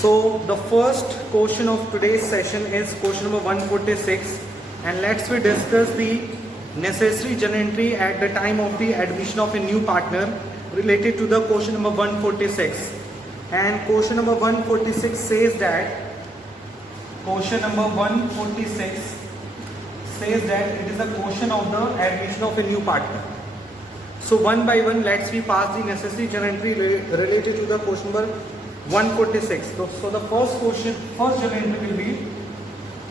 So the first question of today's session is question number 146, and let's we discuss the necessary journal entry at the time of the admission of a new partner related to the question number 146. And question number 146 says that it is a question of the admission of a new partner. So one by one, let's we pass the necessary journal entry related to the question number 146. So the first journal entry will be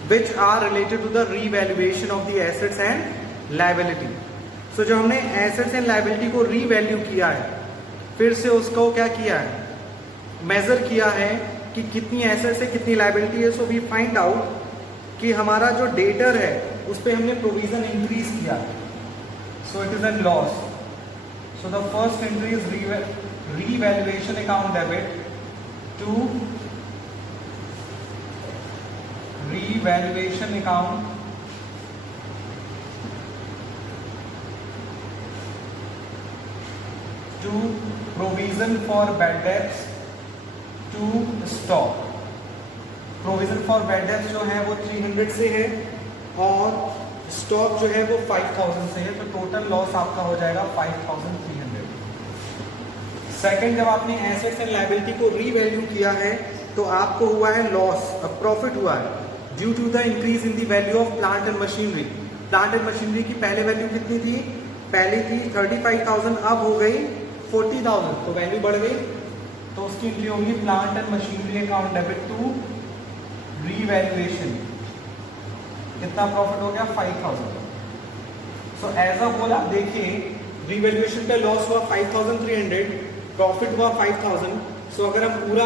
which are related to the revaluation of the assets and liability. So जो हमने assets and liability को revalue किया है, फिर से उसको क्या किया है, measure किया है कि कितनी assets है कितनी liability है. So we find out कि हमारा जो debtor है उस पर हमने provision increase किया है. So it is a loss. So the first entry is revaluation account debit to revaluation account to provision for bad debts to stock. Provision for bad debts जो है वो 300 से है और स्टॉक जो है वो 5000 से है, तो टोटल लॉस आपका हो जाएगा 5300. सेकंड, जब आपने एसेट्स एंड लायबिलिटी को रीवैल्यू किया है तो आपको हुआ है लॉस, अब प्रॉफिट हुआ है due to the increase in the value of plant and machinery. Plant and machinery की पहले वैल्यू कितनी थी, पहले थी 35,000, अब हो गई 40,000, तो वैल्यू बढ़ गई. तो उसकी एंट्री होगी plant and machinery account debit to revaluation. कितना प्रॉफिट हो गया, 5,000. सो एज अ होल आप देखिए रीवैल्यूएशन पे लॉस हुआ 5,300, प्रॉफिट हुआ 5,000. सो अगर हम पूरा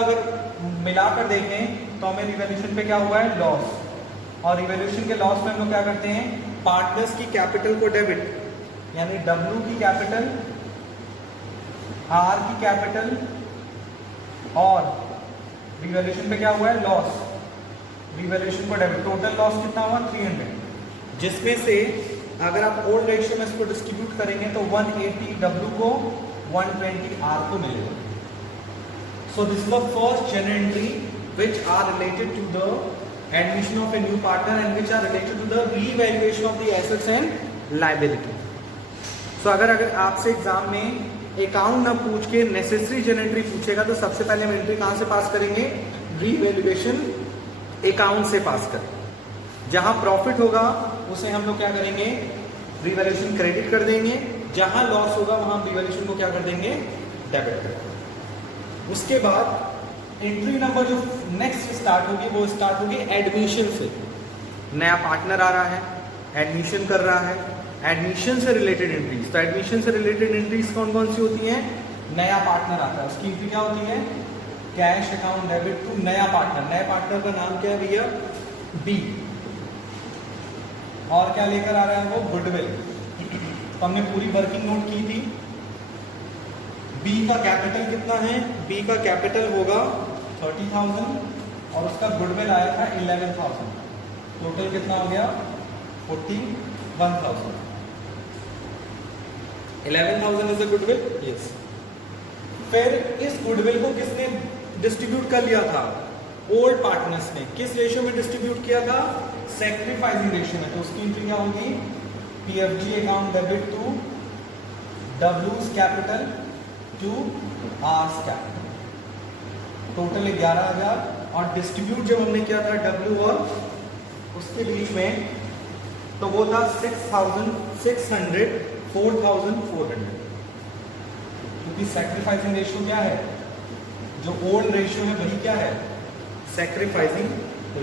मिलाकर देखें तो हमें रिवैल्यूएशन पे क्या हुआ है, लॉस. और रिवैल्यूएशन के लॉस में हम लोग क्या करते हैं, पार्टनर्स की कैपिटल को डेबिट, यानी W की कैपिटल, R की कैपिटल, और रिवैल्यूएशन पे क्या हुआ है, लॉस, रिवैल्यूएशन को डेबिट. टोटल लॉस कितना हुआ, 300, जिसमें से अगर आप ओल्ड रेशियो में इसको डिस्ट्रीब्यूट करेंगे तो 180 W को 120 R को मिलेगा. So this is the first journal entry which are related to the admission of a new partner and which are related to the revaluation of the assets and liability. So अगर आपसे exam में account ना पूछ के necessary journal entry पूछेगा तो सबसे पहले हम एंट्री कहाँ से पास करेंगे, रीवैल्यूएशन अकाउंट से पास करें. जहां प्रॉफिट होगा उसे हम लोग क्या करेंगे, रिवैल्यूएशन क्रेडिट कर देंगे. जहां लॉस होगा वहां हम रिवैल्यूएशन को क्या कर देंगे, डेबिट कर देंगे. उसके बाद एंट्री नंबर जो नेक्स्ट स्टार्ट होगी वो स्टार्ट होगी एडमिशन से. नया पार्टनर आ रहा है, एडमिशन कर रहा है, एडमिशन से रिलेटेड एंट्रीज. तो एडमिशन से रिलेटेड एंट्रीज कौन कौन सी होती हैं, नया पार्टनर आता है उसकी एंट्री क्या होती है, कैश अकाउंट डेबिट टू नया पार्टनर. नया पार्टनर का नाम क्या है भैया, बी. और क्या लेकर आ रहा है वो, गुडविल. तो हमने पूरी वर्किंग नोट की थी. बी का कैपिटल कितना है, बी का कैपिटल होगा 30,000 और उसका गुडविल आया था 11,000. टोटल कितना हो गया, 41,000. 11,000 इज अ गुडविल, यस. फिर इस गुडविल को किसने डिस्ट्रीब्यूट कर लिया था, ओल्ड पार्टनर्स ने. किस रेशियो में डिस्ट्रीब्यूट किया था, सैक्रिफाइसिंग रेशियो में. तो उसकी एंट्री क्या होगी, पीएफजी अकाउंट डेबिट टू डब्ल्यूज capital to R's capital. Total 11,000. और डिस्ट्रीब्यूट जब हमने किया था डब्ल्यू और उसके बीच में तो वो था 6,600, 4,400. क्योंकि सैक्रिफाइसिंग रेशियो क्या है, जो ओल्ड रेशियो है वही क्या है, सैक्रिफाइसिंग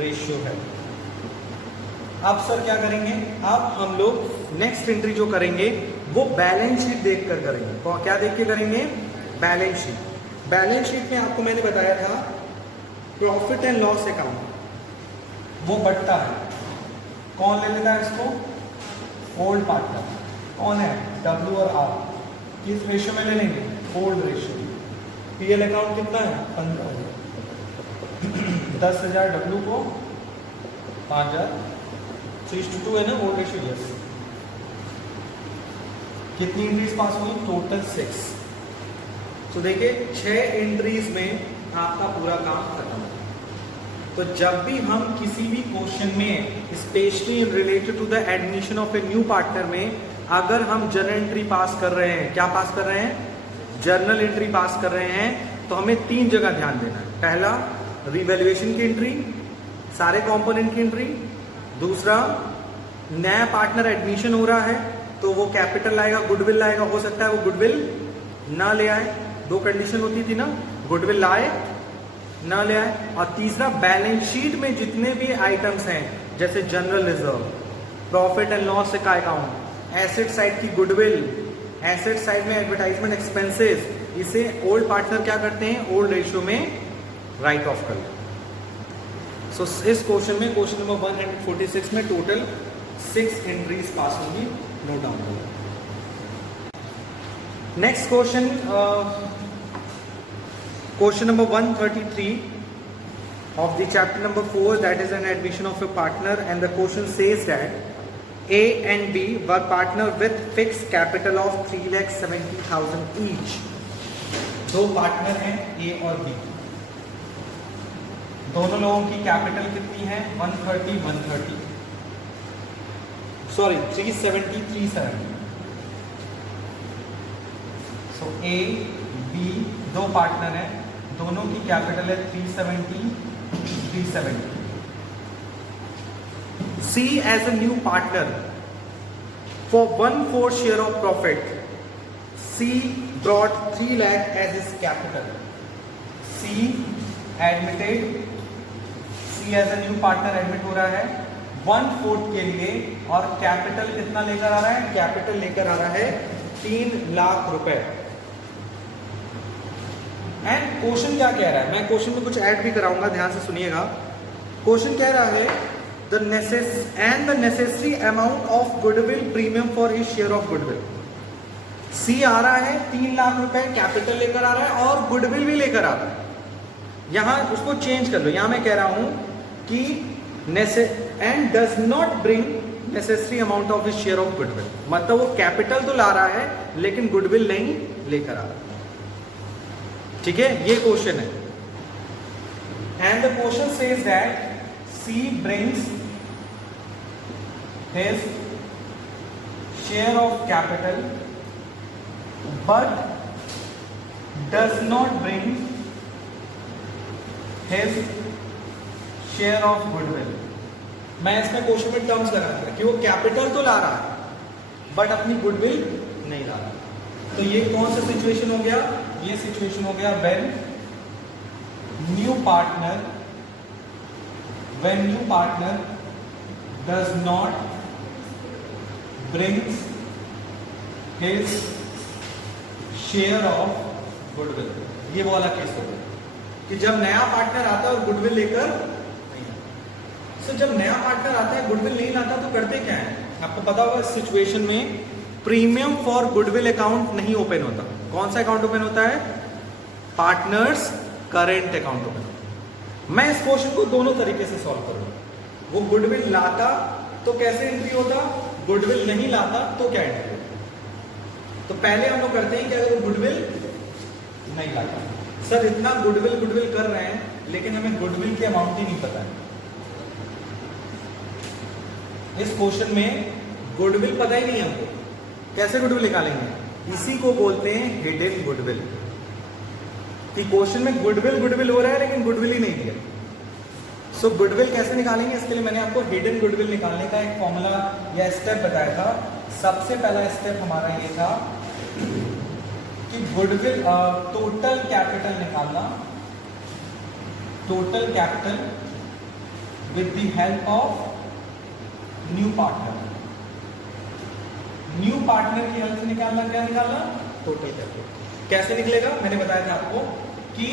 रेशियो है. अब सर क्या करेंगे, अब हम लोग नेक्स्ट एंट्री जो करेंगे वो बैलेंस शीट देखकर करेंगे. तो क्या देख के करेंगे, बैलेंस शीट. बैलेंस शीट में आपको मैंने बताया था प्रॉफिट एंड लॉस अकाउंट वो बढ़ता है. कौन ले लेता है इसको, ओल्ड पार्टनर. कौन है, W और R. किस रेशियो में ले लेंगे, ओल्ड रेशियो. पीएल अकाउंट कितना है, 15,000. 10,000 W को 5,000, 3:2 है ना ओल्ड रेशियो, यस. कितनी एंट्रीज पास हुई, टोटल 6. तो देखिए 6 एंट्रीज में आपका पूरा काम खत्म. तो जब भी हम किसी भी क्वेश्चन में specially related to the admission of a new partner में अगर हम जर्नल एंट्री पास कर रहे हैं, क्या पास कर रहे हैं, जर्नल एंट्री पास कर रहे हैं, तो हमें 3 जगह ध्यान देना है। पहला रिवैल्यूएशन की एंट्री, सारे कंपोनेंट की एंट्री। दूसरा नया पार्टनर एडमिशन हो रहा है तो वो कैपिटल लाएगा, गुडविल लाएगा, हो सकता है वो गुडविल ना ले आए, 2 कंडीशन होती थी ना, गुडविल लाए ना ले आए। और तीसरा बैलेंस शीट में जितने भी आइटम्स हैं जैसे general reserve, profit and loss का अकाउंट, एसेट साइड की गुडविल, एसेट साइड में एडवर्टाइजमेंट एक्सपेंसेस, इसे ओल्ड पार्टनर क्या करते हैं, ओल्ड रेशियो में राइट ऑफ कर लेते हैं। सो इस क्वेश्चन में, क्वेश्चन नंबर 146 में टोटल 6 एंट्रीज पास होंगी, नोट डाउन करो। Next question, question number 133 of the chapter number 4, that is an admission of a partner, and the question says that A and B were partner with fixed capital of 3,70,000 each. 2 partner हैं A और B, दोनों लोगों की capital कितनी है, 130, sorry 370, 370। So A B 2 partner हैं, दोनों की कैपिटल है 370, 370। C as a new partner for 1/4 share of profit. C brought 3 lakh as his capital. C admitted, C as a new partner admit हो रहा है 1/4 के लिए, और कैपिटल कितना लेकर आ रहा है, कैपिटल लेकर आ रहा है 3 लाख रुपए। एंड क्वेश्चन क्या कह रहा है, मैं क्वेश्चन में कुछ ऐड भी कराऊंगा, ध्यान से सुनिएगा। क्वेश्चन कह रहा है the necessary amount of goodwill premium for his share of goodwill. C आ रहा है 3 लाख रुपए, कैपिटल लेकर आ रहा है और गुडविल भी लेकर आ रहा है। यहां उसको चेंज कर लो, यहां मैं कह रहा हूं कि and does not bring necessary amount of his share of goodwill, मतलब वो कैपिटल तो ला रहा है लेकिन गुडविल नहीं लेकर आ रहा। ठीक है, ये क्वेश्चन है। And the question says that C brings his share of capital but does not bring his share of goodwill। मैं इसमें क्वेश्चन में टर्म्स लगाऊंगा कि वो कैपिटल तो ला रहा है बट अपनी गुडविल नहीं ला रहा। तो ये कौन सा सिचुएशन हो गया, ये सिचुएशन हो गया when new partner does not brings his share of goodwill। ये वाला केस हो गया कि जब नया पार्टनर आता है और गुडविल लेकर नहीं आता। सो जब नया पार्टनर आता है गुडविल नहीं लाता तो करते क्या है, आपको पता होगा इस सिचुएशन में प्रीमियम फॉर गुडविल अकाउंट नहीं ओपन होता। कौन सा अकाउंट ओपन होता है, पार्टनर्स करेंट अकाउंट ओपन। मैं इस क्वेश्चन को दोनों तरीके से सॉल्व करूंगा। वो गुडविल लाता तो कैसे एंट्री होता, गुडविल नहीं लाता तो क्या एंट्री होता। तो पहले हम लोग करते हैं कि अगर वो गुडविल नहीं लाता, सर इतना गुडविल कर रहे हैं लेकिन हमें गुडविल की अमाउंट ही नहीं पता है। इस क्वेश्चन में गुडविल पता ही नहीं है हमको, कैसे गुडविल निकालेंगे, इसी को बोलते हैं हिडन गुडविल। कि क्वेश्चन में गुडविल हो रहा है लेकिन गुडविल ही नहीं दिया। सो गुडविल कैसे निकालेंगे, इसके लिए मैंने आपको हिडन गुडविल निकालने का एक फॉर्मूला या स्टेप बताया था। सबसे पहला स्टेप हमारा ये था कि गुडविल टोटल कैपिटल निकालना, total capital with the help of new partner. New partner की हेल्प से निकालना, क्या निकालना, टोटल कैपिटल। कैसे निकलेगा, मैंने बताया था आपको कि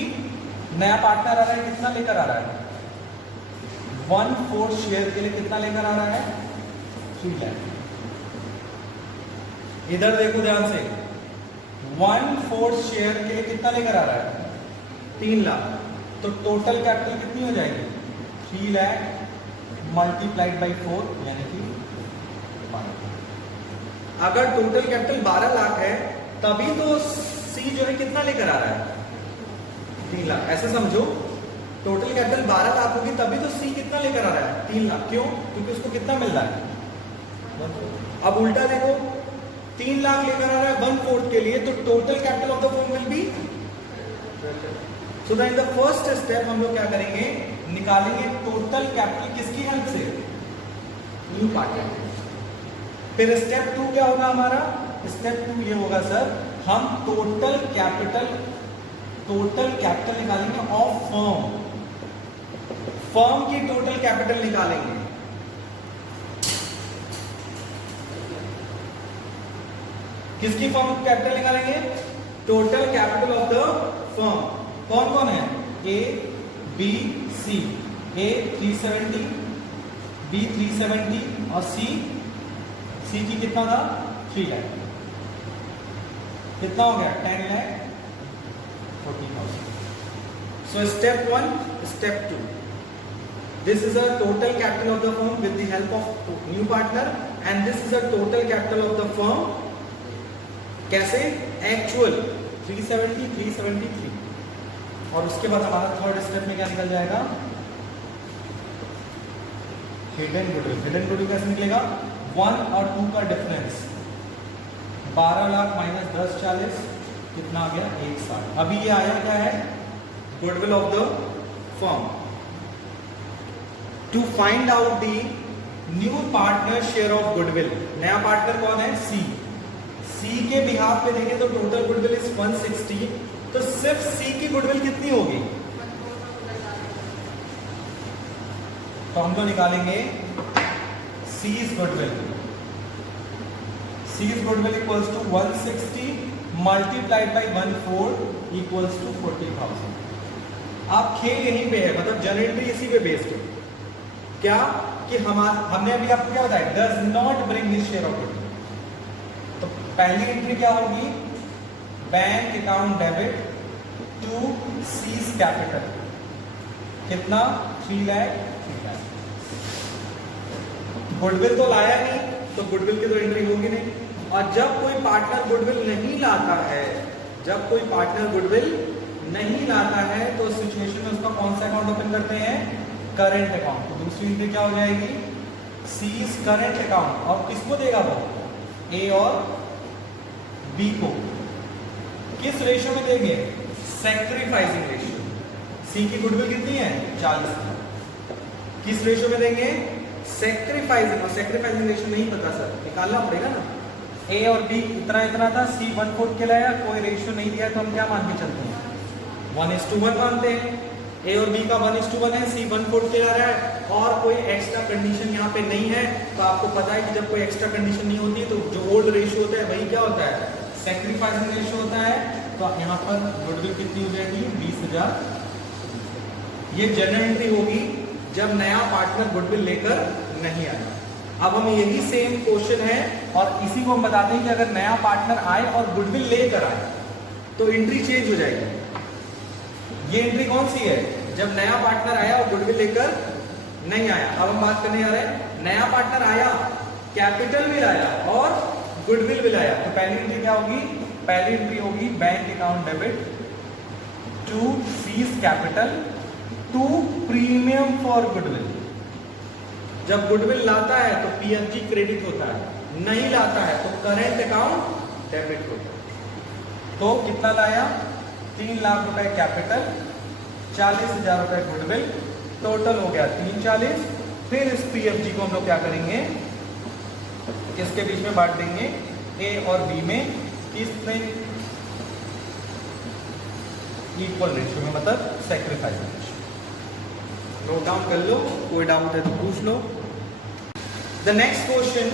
नया पार्टनर आ रहा है, कितना लेकर आ रहा है, 1/4 शेयर के लिए कितना लेकर आ रहा है, 3 लाख। इधर देखो ध्यान से, 1/4 शेयर के लिए कितना लेकर आ रहा है, 3 लाख। तो टोटल कैपिटल कितनी हो जाएगी, 3 लाख मल्टीप्लाइड बाई 4 यानी कि 12। अगर टोटल कैपिटल 12 लाख है तभी तो सी जो है कितना लेकर आ रहा है, 3 लाख। ऐसे समझो टोटल कैपिटल 12 लाख होगी तभी तो सी कितना लेकर आ रहा है 3 लाख। क्यों? क्योंकि उसको कितना मिल रहा है। अब उल्टा देखो 3 लाख लेकर आ रहा है 1/4 के लिए, तो total capital of the firm will be. So in the first step हम लोग क्या करेंगे, निकालेंगे टोटल कैपिटल किसकी हेल्प से, न्यू पार्टनर। फिर स्टेप 2 क्या होगा हमारा, स्टेप 2 ये होगा सर, हम टोटल कैपिटल निकालेंगे ऑफ फर्म, फर्म की टोटल कैपिटल निकालेंगे। किसकी फर्म कैपिटल निकालेंगे, total capital of the firm. कौन कौन है, A B C, A 370, B 370 और सी की कितना था 3 लाख, कितना हो गया 10,40,000। So step 1, step 2, this is a total capital of the firm with the help of new partner and this is a total capital of the firm कैसे, actual 370 373। और उसके बाद हमारा थर्ड स्टेप में क्या निकल जाएगा, हिडन गुडविल। हिडन गुडविल कैसे निकलेगा, 1 और 2 का डिफरेंस, 12 लाख माइनस 10 40 कितना आ गया 160। अभी ये आया क्या है, goodwill of the firm. To find out the new partner share of goodwill, नया पार्टनर कौन है, सी के बिहाफ पे देखें तो टोटल गुडविल इज 160, तो सिर्फ सी की गुडविल कितनी होगी, तो हम तो निकालेंगे C's goodwill equals to 160 multiplied by 1/4 equals to 40,000। आप खेल यहीं पे है, मतलब जनरेटरी इसी पे बेस्ड है। क्या कि हमने अभी आपको क्या बताया, does not bring his share of goodwill. तो पहली एंट्री क्या होगी, bank account debit to C's capital, कितना 3 लाख। गुडविल तो लाया नहीं, तो गुडविल की तो एंट्री होगी नहीं। और जब कोई पार्टनर गुडविल नहीं लाता है, तो उस सिचुएशन में उसका कौन सा अकाउंट ओपन करते हैं, करंट अकाउंट। तो दूसरी एंट्री क्या हो जाएगी, सीज करंट अकाउंट। और किसको देगा वो, ए और बी को। किस रेशियो में देंगे, सैक्रिफाइसिंग रेशियो। सी की गुडविल कितनी है 40, किस रेशियो में देंगे, सैक्रिफाइसिंग। और सैक्रिफाइसिंग रेशियो नहीं पता सर, निकालना पड़ेगा ना। ए और बी इतना था, सी 1/4 के लाया, कोई रेशियो नहीं दिया, तो हम क्या मान के चलते हैं, 1:1 मानते हैं। ए और बी का 1:1 है, सी 1/4 के ला रहा है, और कोई एक्स्ट्रा कंडीशन यहाँ पे नहीं है। तो आपको पता है कि जब कोई एक्स्ट्रा कंडीशन नहीं होती तो जो ओल्ड रेशियो होता है वही क्या होता है, सैक्रिफाइसिंग रेशियो होता है। तो यहाँ पर गुडविल कितनी हो जाएगी, 20,000। ये जनरल एंट्री होगी जब नया पार्टनर गुडविल लेकर नहीं आया। अब हम यही सेम क्वेश्चन है और इसी को हम बताते हैं कि अगर नया पार्टनर आए और गुडविल लेकर आए तो एंट्री चेंज हो जाएगी। ये एंट्री कौन सी है, जब नया पार्टनर आया और गुडविल लेकर नहीं आया। अब हम बात करने जा रहे हैं, नया पार्टनर आया, कैपिटल भी लाया और गुडविल भी लाया, तो पहली एंट्री क्या होगी, पहली एंट्री होगी bank account debit to C's capital to premium for goodwill. जब गुडविल लाता है तो पीएफजी क्रेडिट होता है, नहीं लाता है तो करेंट अकाउंट डेबिट होता है। तो कितना लाया, 3 लाख रुपए कैपिटल, 40,000 रुपए गुडविल, टोटल हो गया 340। फिर इस पीएफजी को हम लोग क्या करेंगे, इसके बीच में बांट देंगे ए और बी में, किसमें इक्वल रेशियो में, मतलब सैक्रिफाइस रेशियो। नोट डाउन कर लो, कोई डाउट है तो पूछ लो। The next question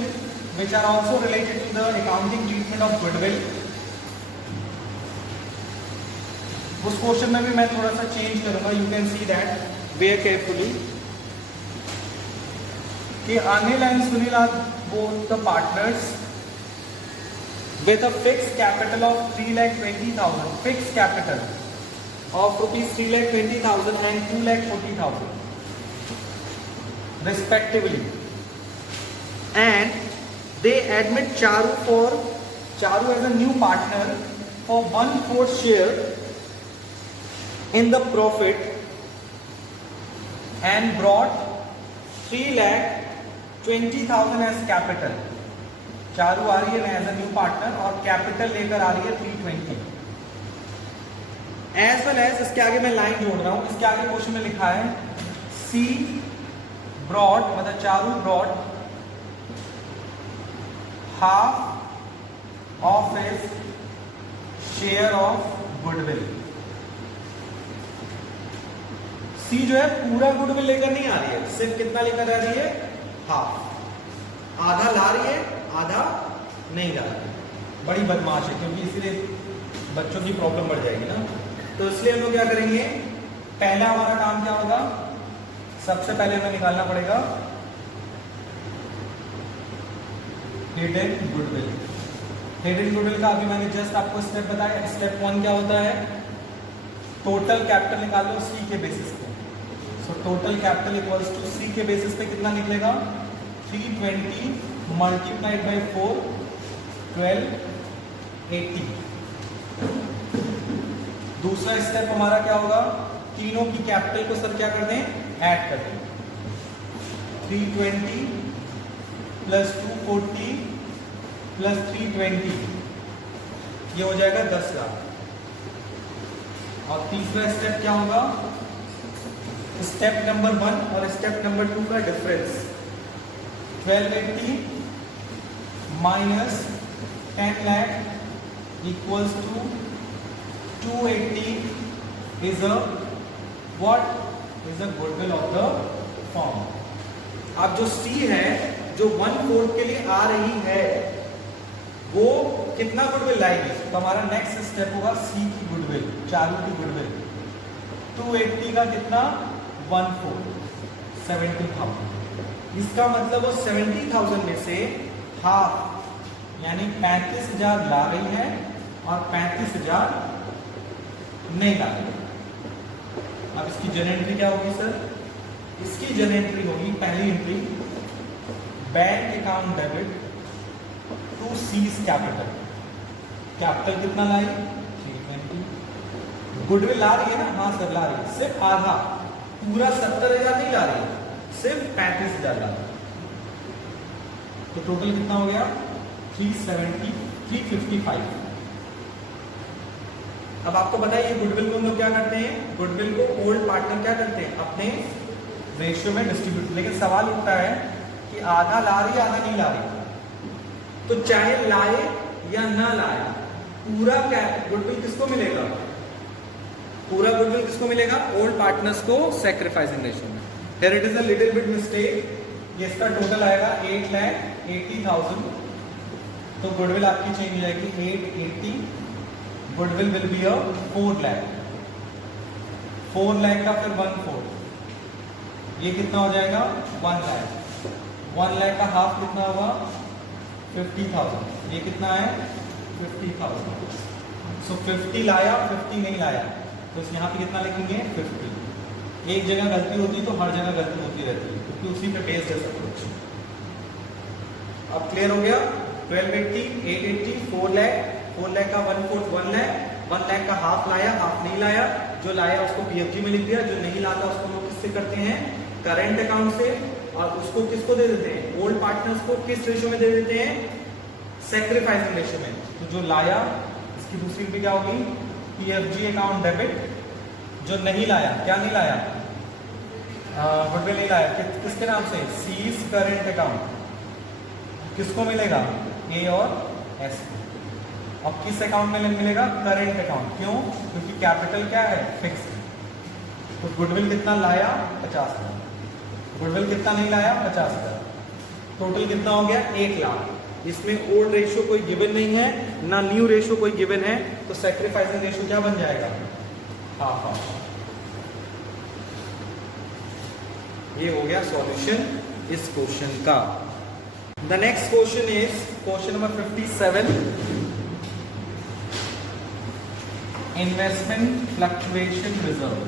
which are also related to the accounting treatment of goodwill, उस क्वेश्चन में भी मैं थोड़ा सा चेंज करूंगा। You can see that where carefully कि Anil and Sunil are both the partners with a fixed capital of 3,20,000, fixed capital of rupees 3,20,000 and 2,40,000 respectively, and they admit Charu as a new partner for 1/4 share in the profit and brought 3,20,000 as capital. Charu आ रही है as a new partner और capital लेकर आ रही है 320। As well as इसके आगे मैं लाइन जोड़ रहा हूं, इसके आगे क्वेश्चन में लिखा है सी ब्रॉट, मतलब Charu brought half of his share of goodwill. C जो है पूरा गुडविल लेकर नहीं आ रही है, सिर्फ कितना लेकर आ रही है, हाफ। आधा ला रही है, आधा नहीं ला रही है। बड़ी बदमाश है, क्योंकि इसीलिए बच्चों की प्रॉब्लम बढ़ जाएगी ना। तो इसलिए हम लोग क्या करेंगे, पहला हमारा काम क्या होगा, सबसे पहले हमें निकालना पड़ेगा हिडन गुडविल। हिडन गुडविल का अभी मैंने जस्ट आपको स्टेप बताया। स्टेप 1 क्या होता है, टोटल कैपिटल निकाल लो सी के बेसिस पे। So total capital equals to C के बेसिस पे कितना निकलेगा, 320 मल्टीप्लाइड बाई 4, 1280। दूसरा स्टेप हमारा क्या होगा, तीनों की कैपिटल को सर क्या कर दें, ऐड कर दें। 320 प्लस 240 प्लस 320, ये हो जाएगा 10 लाख। और तीसरा स्टेप क्या होगा, स्टेप नंबर 1 और स्टेप नंबर 2 का difference, 1280 minus 10 lakh equals to 280 is a what is a goodwill of the firm। अब जो C है जो 1/4 के लिए आ रही है वो कितना गुडविल लाएगी, तो हमारा नेक्स्ट स्टेप होगा C की गुडविल, चारू की गुडविल। 280 का कितना, 1/4, 70,000। इसका मतलब वो 70,000 में से हाफ यानी 35,000 ला रही है और 35,000 नहीं ला रही। अब इसकी जन एंट्री क्या होगी सर, इसकी जन एंट्री होगी, पहली entry bank account debit to C's capital. Capital कितना लाई, 320। गुडविल ला रही है ना, हाँ सर ला रही है, सिर्फ आधा, पूरा 70,000 नहीं ला रही है, सिर्फ 35,000 ला रही है। तो टोटल कितना हो गया, 355। अब आपको बताइए गुडविल को हम लोग क्या करते हैं, गुडविल को ओल्ड पार्टनर क्या करते हैं, अपने रेशियो में डिस्ट्रीब्यूट। लेकिन सवाल उठता है कि आधा ला रही आधा नहीं ला रही, तो चाहे लाए या ना लाए पूरा गुडविल किसको मिलेगा, पूरा गुडविल किसको मिलेगा, ओल्ड पार्टनर्स को सैक्रिफाइसिंग रेशियो में। Here it is a little bit mistake, ये इसका टोटल आएगा 8,80,000। तो गुडविल आपकी चेंज हो जाएगी 880। Goodwill will be a 4 lakh. 4 lakh का फिर 1/4, ये कितना हो जाएगा, 1 लाख। 1 लाख का हाफ कितना होगा, 50,000। ये कितना है, 50,000। सो 50 लाया, 50 नहीं लाया, तो यहाँ पे कितना लिखेंगे, 50। एक जगह गलती होती है तो हर जगह गलती होती रहती है, क्योंकि उसी पे बेस्ड है सब कुछ। अब क्लियर हो गया, 1280, 880, 4 लाख, 4 लाख का 1/4 1 लाख, 1 लाख का हाफ लाया, हाफ नहीं लाया, जो लाया उसको पीएफजी में लिख दिया, जो नहीं लाता उसको लोग किससे करते हैं, करंट अकाउंट से। और उसको किसको दे देते हैं, ओल्ड पार्टनर्स को किस रेशियो में दे देते हैं, सैक्रिफाइसिंग रेशियो में। तो जो लाया इसकी दूसरी भी क्या होगी, पीएफजी अकाउंट डेबिट। जो नहीं लाया, क्या नहीं लाया, गुडविल नहीं लाया, किसके नाम से, सीज करंट अकाउंट, किसको मिलेगा, ए और एस। और किस अकाउंट में मिलेगा, करंट अकाउंट। क्यों, क्योंकि कैपिटल क्या है, फिक्स है। तो गुडविल कितना लाया, 50,000। गुडविल कितना नहीं लाया, 50,000। टोटल कितना हो गया, 1 लाख। इसमें ओल्ड रेशियो कोई गिवन नहीं है, ना न्यू रेशियो कोई गिवन है, तो सैक्रिफाइसिंग रेशियो क्या बन जाएगा, हाफ हाफ। ये हो गया सॉल्यूशन इस क्वेश्चन का। The next question is question number 57, investment fluctuation reserve.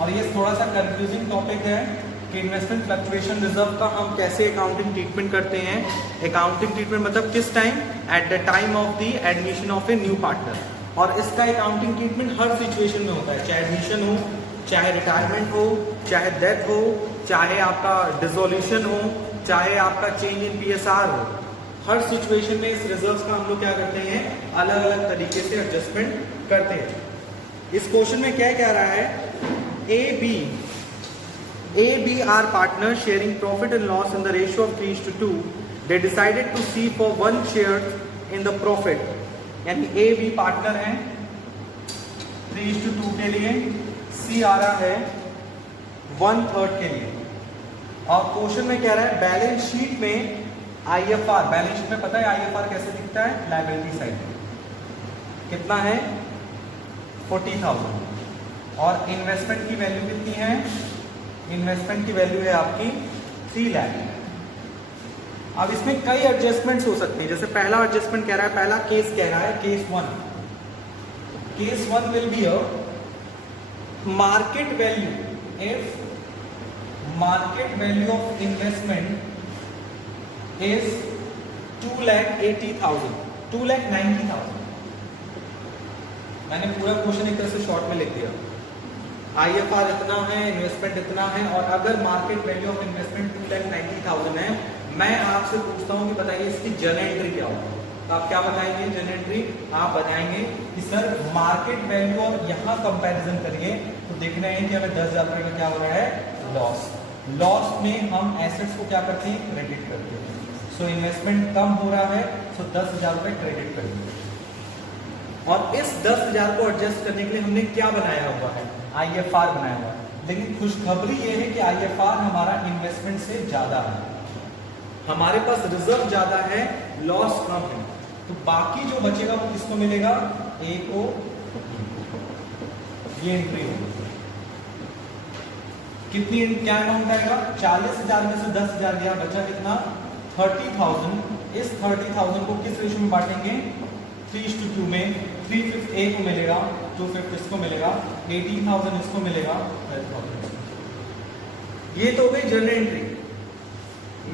और ये थोड़ा सा कंफ्यूजिंग टॉपिक है, कि इन्वेस्टमेंट फ्लक्चुएशन रिजर्व का हम कैसे अकाउंटिंग ट्रीटमेंट करते हैं। अकाउंटिंग ट्रीटमेंट मतलब किस time, at the time of the admission of a new partner. और इसका अकाउंटिंग ट्रीटमेंट हर सिचुएशन में होता है, चाहे एडमिशन हो, चाहे रिटायरमेंट हो, चाहे डेथ हो, चाहे आपका डिसोल्यूशन हो, चाहे आपका चेंज इन PSR हो। हर सिचुएशन में इस रिजर्व्स का हम लोग क्या करते हैं, अलग अलग तरीके से एडजस्टमेंट करते हैं। इस क्वेश्चन में क्या कह रहा है, A, B are partners sharing profit and loss in the ratio of 3:2. They decided to see for one share in the profit. यानी A, B पार्टनर हैं 3:2 के लिए, C आ रहा है 1/3 के लिए। और क्वेश्चन में कह रहा है बैलेंस शीट में IFR, बैलेंस शीट में पता है IFR कैसे दिखता है, लायबिलिटी साइड कितना है 40,000 और इन्वेस्टमेंट की वैल्यू कितनी है, इन्वेस्टमेंट की वैल्यू है आपकी 3 लाख। अब इसमें कई एडजस्टमेंट्स हो सकते हैं। जैसे पहला एडजस्टमेंट कह रहा है, पहला केस कह रहा है case 1 will be a market value, if market value of investment is 2,80,000, 2,90,000। मैंने पूरा क्वेश्चन एक तरह से शॉर्ट में लिख दिया। IFR इतना है, इन्वेस्टमेंट इतना है, और अगर मार्केट वैल्यू ऑफ इन्वेस्टमेंट 2,90,000 है, मैं आपसे पूछता हूं कि बताइए इसकी जर्नल एंट्री क्या होगी। तो आप क्या बताएंगे, जर्नल एंट्री आप बताएंगे कि सर मार्केट वैल्यू और यहाँ कंपैरिजन करिए तो देखना है कि हमें 10,000 रुपये का क्या हो रहा है, लॉस में हम एसेट्स को क्या करते हैं, क्रेडिट करते हैं। सो इन्वेस्टमेंट कम हो रहा है, सो 10,000 रुपये क्रेडिट करेंगे। और इस 10,000 को एडजस्ट करने के लिए हमने क्या बनाया हुआ है, IFR बनाया हुआ है। लेकिन खुशखबरी ये है कि IFR हमारा इन्वेस्टमेंट से ज्यादा है, हमारे पास रिजर्व ज्यादा है, लॉस कम है। तो बाकी जो बचेगा वो किसको मिलेगा, A को, ये एंट्री होगी। कितनी क्या अमाउंट आएगा, 40,000 में से 10,000 गया, बचा कितना 30,000। इस 30,000 को किस रेशियो में बांटेंगे, 3:2 में। 3/5 A को मिलेगा, 2/5 इसको मिलेगा, 18,000 इसको मिलेगा, 12,000। ये तो हो गई जर्नल एंट्री।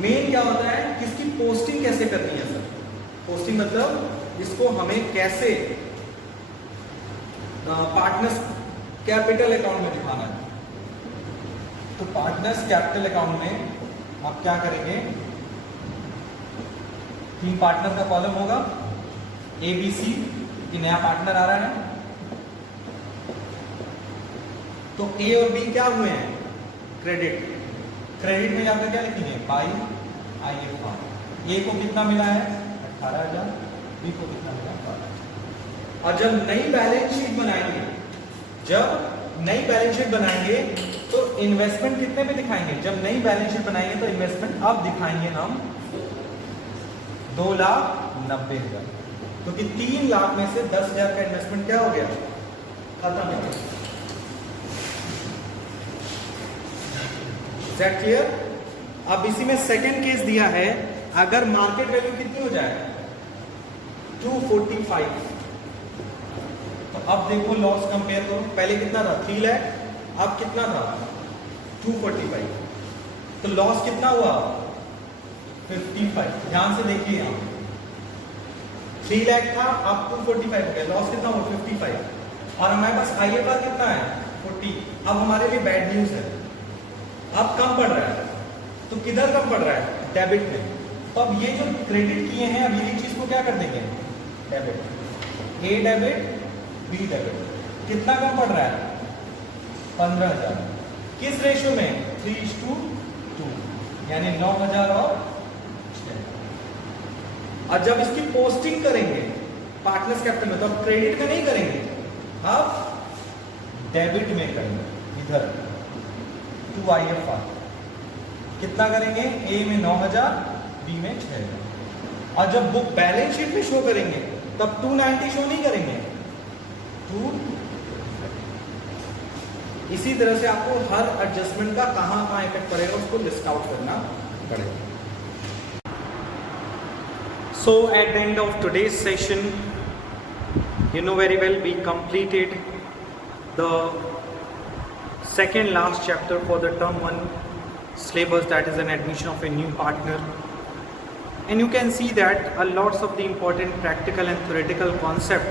मेन क्या होता है कि इसकी पोस्टिंग कैसे करनी है सर। पोस्टिंग मतलब इसको हमें कैसे पार्टनर्स कैपिटल अकाउंट में दिखाना है। तो पार्टनर्स कैपिटल अकाउंट में आप क्या करेंगे, 3 पार्टनर का कॉलम होगा, ABC की नया पार्टनर आ रहा है। तो A और B क्या हुए हैं, क्रेडिट में जाकर क्या लिखेंगे, बाई IFR। A को कितना मिला है 18,000, B को कितना मिला 12,000। और जब नई बैलेंस शीट बनाएंगे, तो इन्वेस्टमेंट कितने में दिखाएंगे, जब नई बैलेंस शीट बनाएंगे तो इन्वेस्टमेंट अब दिखाएंगे हम 2,90,000। क्योंकि 3 लाख में से 10,000 का इन्वेस्टमेंट क्या हो गया, खत्म हो गया। Is that clear? अब इसी में सेकंड केस दिया है, अगर मार्केट वैल्यू कितनी हो जाए 245, तो अब देखो लॉस कंपेयर करो, पहले कितना था 3 लाख, अब कितना था 245, तो लॉस कितना हुआ 55। ध्यान से देखिए यहाँ 3 लाख था, अब 245 हो गया, लॉस कितना हुआ 55। और हमारे पास IFR कितना है 40। अब हमारे लिए बैड न्यूज है, अब कम पड़ रहा है। तो किधर कम पड़ रहा है, डेबिट में। तो अब ये जो क्रेडिट किए हैं, अब ये चीज को क्या कर देंगे, debit. A debit, B debit. कितना कम पड़ रहा है 15,000। किस रेशियो में 3:2, यानी 9,000 और 6। और जब इसकी पोस्टिंग करेंगे पार्टनर्स कैपिटल में, तो अब क्रेडिट में नहीं करेंगे, अब डेबिट में करेंगे। इधर 2 IFR कितना करेंगे, A में 9,000, B में 6,000। और जब बुक बैलेंस शीट में शो करेंगे तब 290 शो नहीं करेंगे, 2। इसी तरह से आपको हर एडजस्टमेंट का कहां इफेक्ट पड़ेगा उसको लिस्ट आउट करना पड़ेगा। So at the end of today's session, you know very well we completed the second last chapter for the term 1 syllabus, that is an admission of a new partner. And you can see that a lots of the important practical and theoretical concept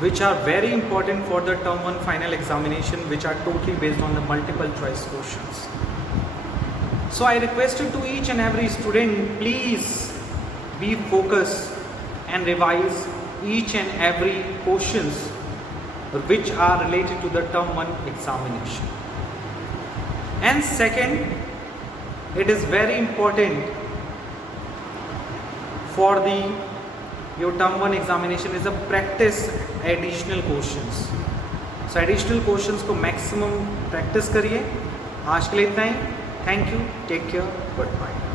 which are very important for the term 1 final examination, which are totally based on the multiple choice questions. So I requested to each and every student, please be focused and revise each and every questions which are related to the term 1 examination. And second, it is very important for your term 1 examination is a practice additional questions. So additional questions को maximum practice करिए. आज के लिए इतना ही. Thank you. Take care. Goodbye.